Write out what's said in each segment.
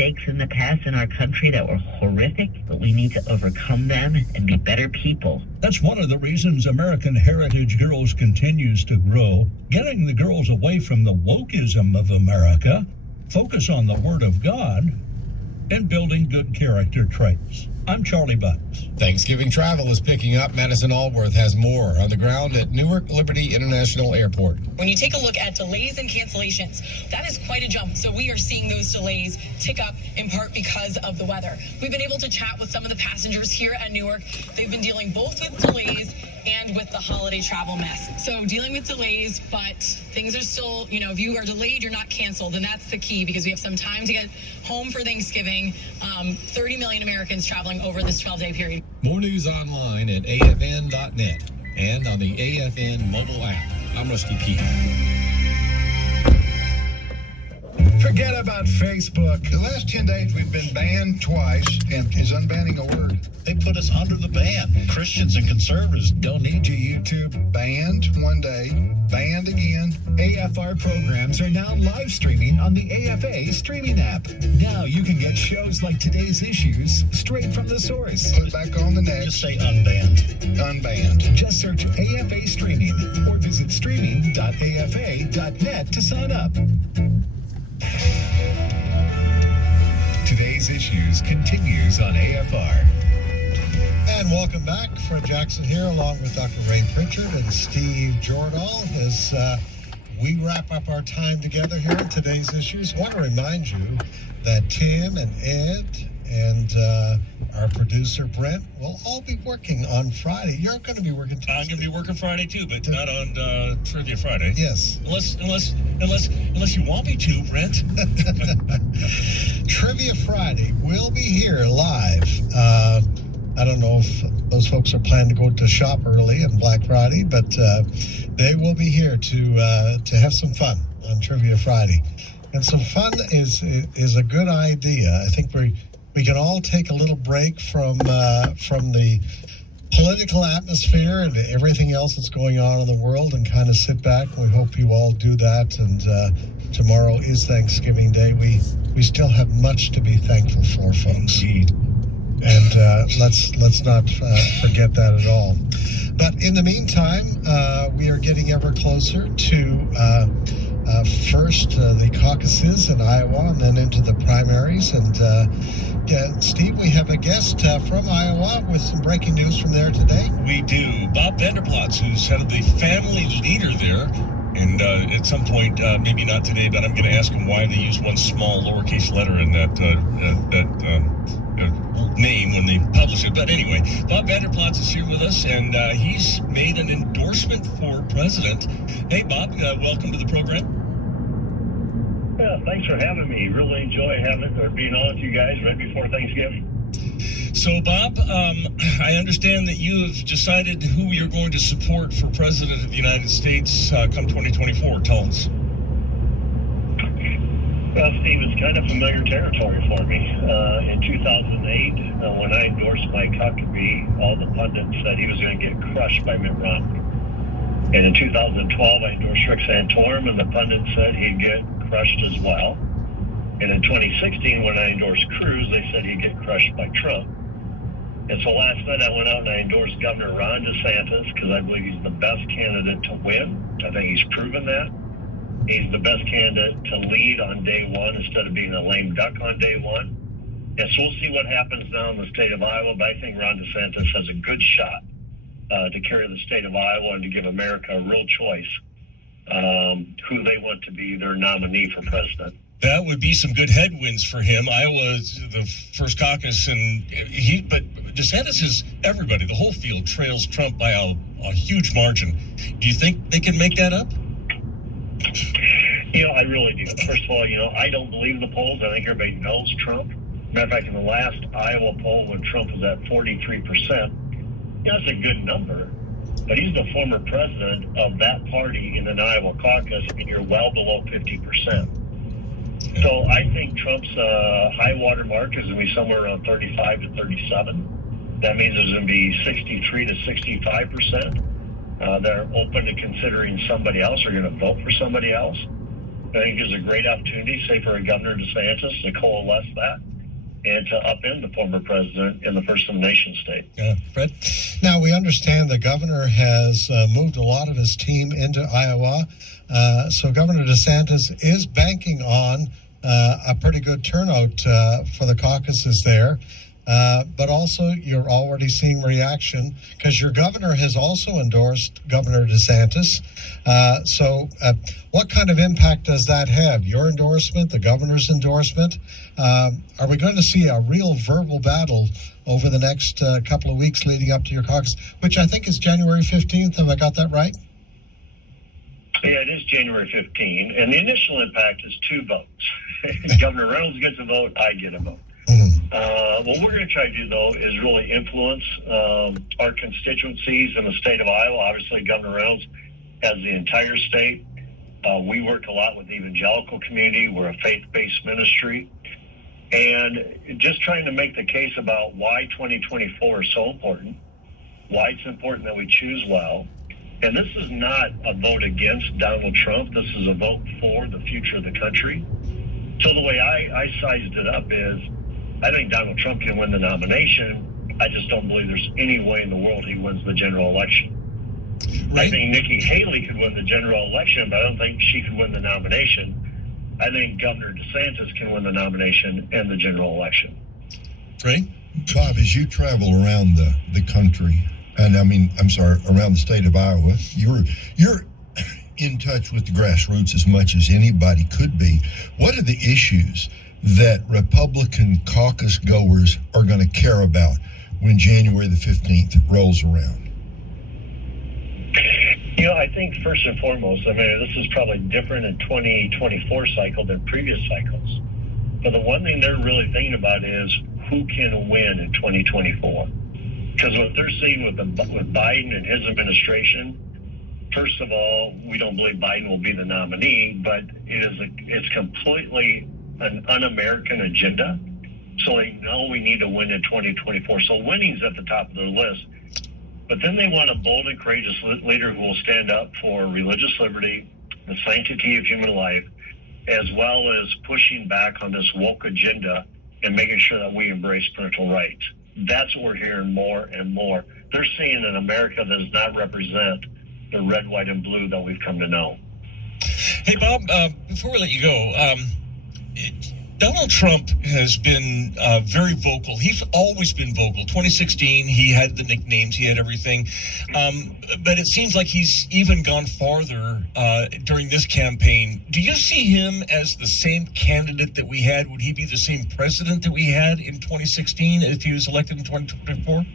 mistakes in the past in our country that were horrific, but we need to overcome them and be better people. That's one of the reasons American Heritage Girls continues to grow, getting the girls away from the wokeism of America, focus on the Word of God, and building good character traits. I'm Charlie Bucks. Thanksgiving travel is picking up. Madison Allworth has more on the ground at Newark Liberty International Airport. When you take a look at delays and cancellations, that is quite a jump. So we are seeing those delays tick up in part because of the weather. We've been able to chat with some of the passengers here at Newark. They've been dealing both with delays and with the holiday travel mess. So dealing with delays, but things are still, if you are delayed, you're not canceled. And that's the key because we have some time to get home for Thanksgiving. 30 million Americans traveling over this 12-day period. More news online at afn.net and on the AFN mobile app. I'm Rusty Keith. Forget about Facebook. The last 10 days we've been banned twice, and is unbanning a word? They put us under the ban. Christians and conservatives don't need you. YouTube banned one day, banned again. AFR programs are now live streaming on the AFA streaming app. Now you can get shows like Today's Issues straight from the source. Put back on the net. Just say unbanned. Unbanned. Just search AFA streaming or visit streaming.afa.net to sign up. Today's Issues continues on AFR. And welcome back. Fred Jackson here, along with Dr. Ray Pritchard and Steve Jordahl, as we wrap up our time together here in Today's Issues. I want to remind you that Tim and Ed and our producer Brent will all be working on Friday. You're going to be working too. I'm going to be working Friday too, but not on Trivia Friday. Yes. Unless you want me to, Brent. Trivia Friday will be here live. I don't know if those folks are planning to go to shop early on Black Friday, but they will be here to have some fun on Trivia Friday. And some fun is a good idea. I think we can all take a little break from the political atmosphere and everything else that's going on in the world and kind of sit back. We hope you all do that. And tomorrow is Thanksgiving Day. We still have much to be thankful for, folks. Indeed. And let's not forget that at all. But in the meantime, we are getting ever closer to first the caucuses in Iowa and then into the primaries. And Steve, we have a guest from Iowa with some breaking news from there today. We do. Bob Vanderplatz, who's head of the family leader there. And at some point, maybe not today, but I'm going to ask him why they use one small lowercase letter in that name when they publish it. But anyway, Bob Vanderplatz is here with us, and he's made an endorsement for president. Hey, Bob, welcome to the program. Yeah, thanks for having me. Really enjoy being on with you guys right before Thanksgiving. So, Bob, I understand that you have decided who you're going to support for President of the United States come 2024. Tell us. Well, Steve, it's kind of familiar territory for me. In 2008, when I endorsed Mike Huckabee, all the pundits said he was going to get crushed by Mitt Romney. And in 2012, I endorsed Rick Santorum, and the pundits said he'd get crushed as well. And in 2016, when I endorsed Cruz, they said he'd get crushed by Trump. And so last night I went out and I endorsed Governor Ron DeSantis because I believe he's the best candidate to win. I think he's proven that. He's the best candidate to lead on day one instead of being a lame duck on day one. And so we'll see what happens now in the state of Iowa, but I think Ron DeSantis has a good shot to carry the state of Iowa and to give America a real choice who they want to be their nominee for president. That would be some good headwinds for him. Iowa's the first caucus, but DeSantis is everybody. The whole field trails Trump by a huge margin. Do you think they can make that up? I really do. First of all, I don't believe the polls. I think everybody knows Trump. Matter of fact, in the last Iowa poll when Trump was at 43%, that's a good number. But he's the former president of that party in an Iowa caucus, and you're well below 50%. So I think Trump's high water mark is going to be somewhere around 35 to 37. That means there's going to be 63 to 65% that are open to considering somebody else or going to vote for somebody else. I think it's a great opportunity, say, for a Governor DeSantis to coalesce that and to upend the former president in the first of the nation state. Fred? Now, we understand the governor has moved a lot of his team into Iowa. So Governor DeSantis is banking on a pretty good turnout for the caucuses there. But also, you're already seeing reaction because your governor has also endorsed Governor DeSantis. So what kind of impact does that have? Your endorsement, the governor's endorsement? Are we going to see a real verbal battle over the next couple of weeks leading up to your caucus, which I think is January 15th? Have I got that right? Yeah, it is January 15, and the initial impact is 2 votes. Governor Reynolds gets a vote, I get a vote. What we're going to try to do, though, is really influence our constituencies in the state of Iowa. Obviously, Governor Reynolds has the entire state. We work a lot with the evangelical community. We're a faith-based ministry. And just trying to make the case about why 2024 is so important, why it's important that we choose well. And this is not a vote against Donald Trump. This is a vote for the future of the country. So the way I sized it up is, I think Donald Trump can win the nomination. I just don't believe there's any way in the world he wins the general election. Right. I think Nikki Haley could win the general election, but I don't think she could win the nomination. I think Governor DeSantis can win the nomination and the general election. Right. Bob, as you travel around the country, and around the state of Iowa, you're in touch with the grassroots as much as anybody could be. What are the issues that Republican caucus goers are going to care about when January the 15th rolls around? I think first and foremost, this is probably different in 2024 cycle than previous cycles. But the one thing they're really thinking about is who can win in 2024. Because what they're seeing with Biden and his administration, first of all, we don't believe Biden will be the nominee, but it's completely an un-American agenda. So they know we need to win in 2024. So winning's at the top of their list. But then they want a bold and courageous leader who will stand up for religious liberty, the sanctity of human life, as well as pushing back on this woke agenda and making sure that we embrace parental rights. That's what we're hearing more and more. They're seeing an America that does not represent the red, white, and blue that we've come to know. Hey, Bob, before we let you go, Donald Trump has been very vocal. He's always been vocal. 2016, he had the nicknames, he had everything. But it seems like he's even gone farther during this campaign. Do you see him as the same candidate that we had? Would he be the same president that we had in 2016 if he was elected in 2024?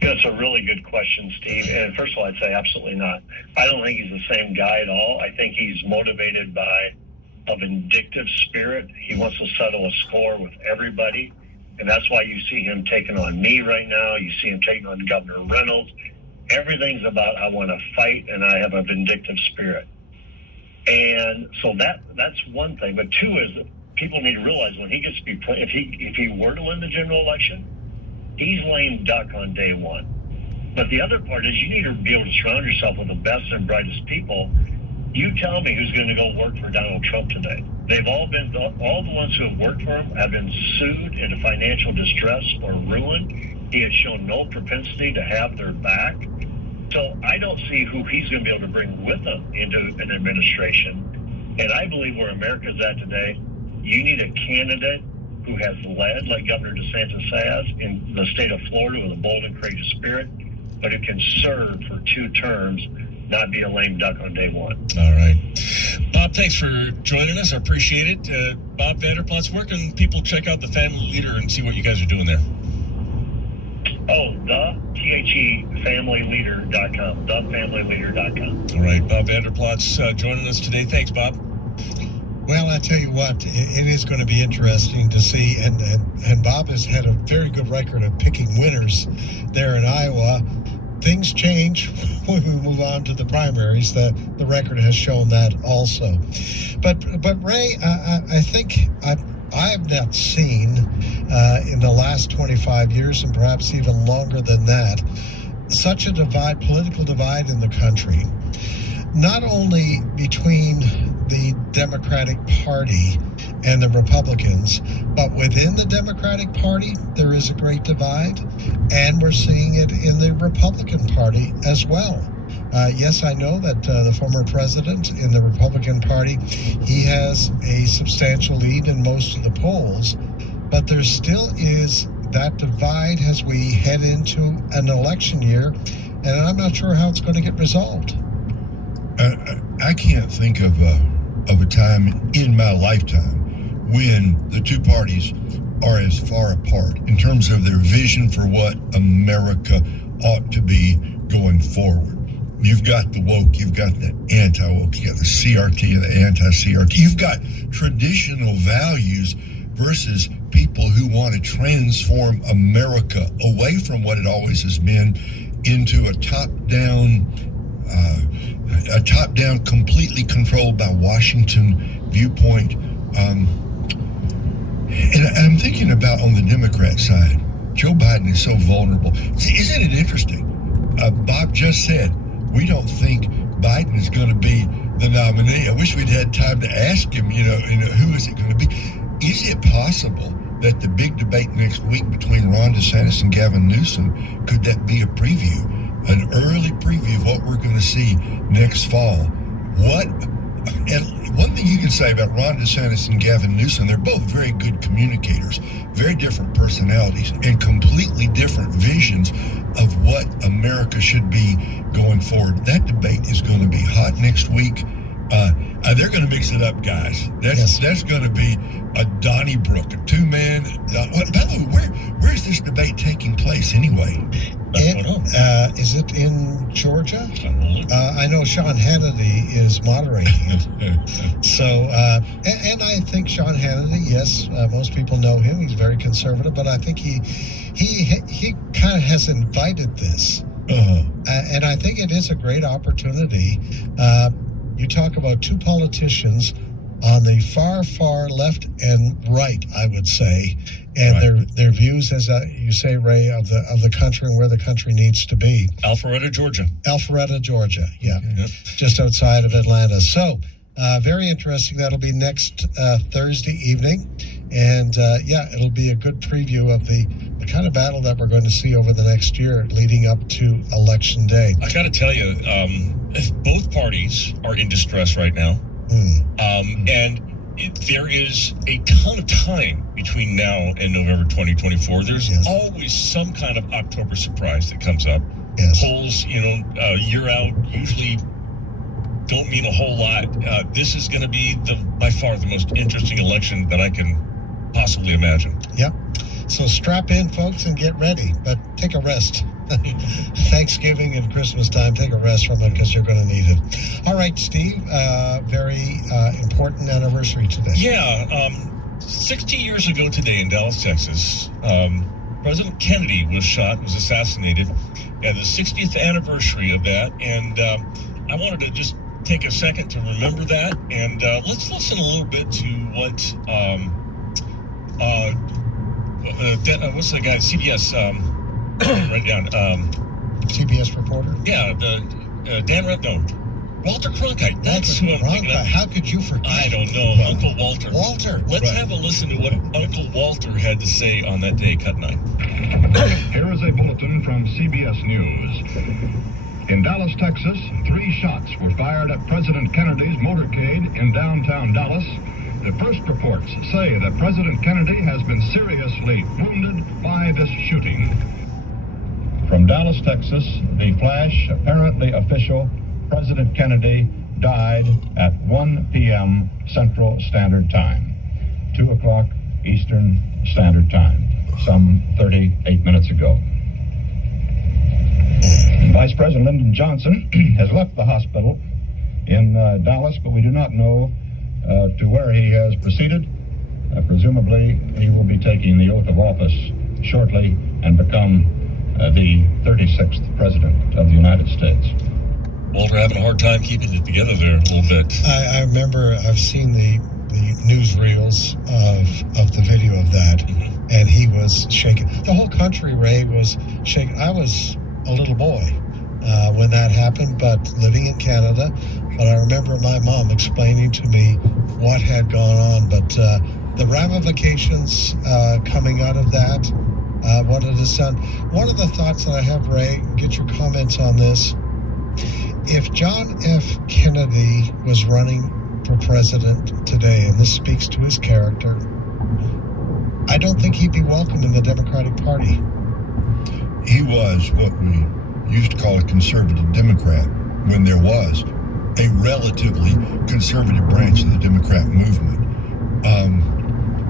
That's a really good question, Steve. And first of all, I'd say absolutely not. I don't think he's the same guy at all. I think he's motivated by a vindictive spirit. He wants to settle a score with everybody. And that's why you see him taking on me right now. You see him taking on Governor Reynolds. Everything's about, I want to fight and I have a vindictive spirit. And so that's one thing. But two is people need to realize when he gets to be, if he were to win the general election, he's lame duck on day one. But the other part is you need to be able to surround yourself with the best and brightest people. You tell me who's going to go work for Donald Trump today. They've all the ones who have worked for him have been sued into financial distress or ruin. He has shown no propensity to have their back. So I don't see who he's going to be able to bring with him into an administration. And I believe where America's at today, you need a candidate who has led, like Governor DeSantis has, in the state of Florida with a bold and courageous spirit, but who can serve for 2 terms, not be a lame duck on day one. All right. Bob, thanks for joining us. I appreciate it. Bob Vander Plaats, where can people check out The Family Leader and see what you guys are doing there? TheFamilyLeader.com. TheFamilyLeader.com. All right. Bob Vander Plaats joining us today. Thanks, Bob. Well, I tell you what, it is going to be interesting to see, and Bob has had a very good record of picking winners there in Iowa. Things change when we move on to the primaries. The record has shown that also. But Ray, I think I've not seen in the last 25 years, and perhaps even longer than that, such a political divide in the country, not only between the Democratic Party and the Republicans, but within the Democratic Party, there is a great divide, and we're seeing it in the Republican Party as well. Yes, I know that the former president in the Republican Party, he has a substantial lead in most of the polls, but there still is that divide as we head into an election year, and I'm not sure how it's going to get resolved. I can't think of a time in my lifetime when the two parties are as far apart in terms of their vision for what America ought to be going forward. You've got the woke, you've got the anti-woke, you've got the CRT and the anti-CRT. You've got traditional values versus people who want to transform America away from what it always has been into a top-down, completely controlled by Washington viewpoint. And I'm thinking about on the Democrat side, Joe Biden is so vulnerable. Isn't it interesting? Bob just said, we don't think Biden is going to be the nominee. I wish we'd had time to ask him, who is it going to be? Is it possible that the big debate next week between Ron DeSantis and Gavin Newsom, could that be a preview, an early preview of what we're going to see next fall? And one thing you can say about Ron DeSantis and Gavin Newsom, they're both very good communicators, very different personalities, and completely different visions of what America should be going forward. That debate is going to be hot next week. They're going to mix it up, guys. That's going to be a Donnybrook, a two-man. By the way, where's this debate taking place anyway? Is it in Georgia? I know Sean Hannity is moderating it. So, and I think Sean Hannity, yes, most people know him. He's very conservative, but I think he kind of has invited this. And I think it is a great opportunity. You talk about two politicians on the far left and right, I would say, and their views, as you say, Ray, of the country and where the country needs to be. Alpharetta, Georgia, yeah. Yep. Just outside of Atlanta. So, very interesting. That'll be next Thursday evening. And, it'll be a good preview of the kind of battle that we're going to see over the next year leading up to Election Day. I got to tell you, both parties are in distress right now. And there is a ton of time between now and November 2024. There's always some kind of October surprise that comes up. Polls, a year out usually don't mean a whole lot. This is going to be by far the most interesting election that I can possibly imagine. Yep. So strap in, folks, and get ready, but take a rest. Thanksgiving and Christmas time, take a rest from it because you're going to need it. All right, Steve, very important anniversary today. Yeah, 60 years ago today in Dallas, Texas, President Kennedy was assassinated, and the 60th anniversary of that, and I wanted to just take a second to remember that, and let's listen a little bit to what what's the guy, CBS, right down. CBS reporter? Yeah, Walter Cronkite. That's who I'm thinking of. How could you forget? I don't know. Uncle Walter. Walter. Let's have a listen to what Uncle Walter had to say on that day, Cut 9. Here is a bulletin from CBS News. In Dallas, Texas, 3 shots were fired at President Kennedy's motorcade in downtown Dallas. The first reports say that President Kennedy has been seriously wounded by this shooting. From Dallas, Texas, the flash, apparently official, President Kennedy died at 1 p.m. Central Standard Time, 2 o'clock Eastern Standard Time, some 38 minutes ago. Vice President Lyndon Johnson has left the hospital in Dallas, but we do not know to where he has proceeded. Presumably, he will be taking the oath of office shortly and become the 36th President of the United States. Walter having a hard time keeping it together there a little bit. I remember I've seen the newsreels of the video of that, and he was shaking. The whole country, Ray, was shaking. I was a little boy when that happened, but living in Canada, but I remember my mom explaining to me what had gone on. But the ramifications coming out of that, what it has done. One of the thoughts that I have, Ray, get your comments on this. If John F. Kennedy was running for president today, and this speaks to his character, I don't think he'd be welcome in the Democratic Party. He was what we used to call a conservative Democrat when there was a relatively conservative branch of the Democrat movement.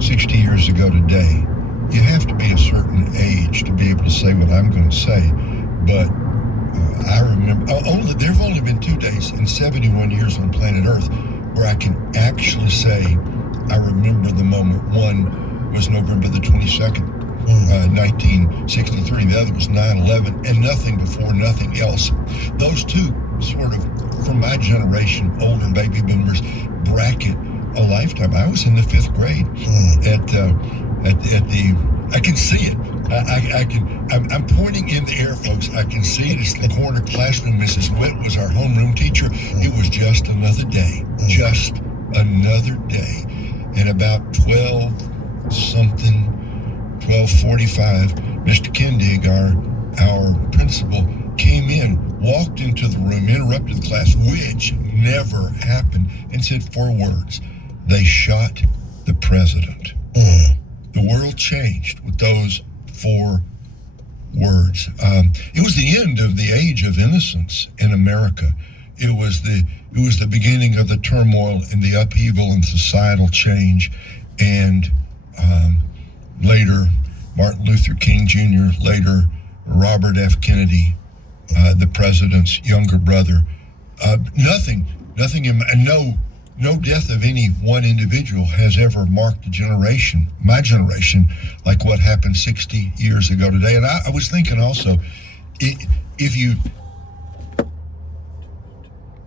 60 years ago today, you have to be a certain age to be able to say what I'm going to say, but I remember there have only been 2 days in 71 years on planet Earth where I can actually say I remember the moment. One was November the 22nd, 1963. The other was 9/11, and nothing before, nothing else. Those two sort of, from my generation, older baby boomers, bracket a lifetime. I was in the 5th grade at the. I can see it. I'm pointing in the air, folks. I can see it. It's the corner classroom. Mrs. Witt was our homeroom teacher. It was just another day. Just another day. And about 12:45, Mr. Kindig, our principal, came in, walked into the room, interrupted the class, which never happened, and said 4 words. They shot the president. The world changed with those 4 words. It was the end of the age of innocence in America. It was the beginning of the turmoil and the upheaval and societal change. And later, Martin Luther King Jr., later Robert F. Kennedy, the president's younger brother. No death of any one individual has ever marked a generation, my generation, like what happened 60 years ago today. And I was thinking also, if you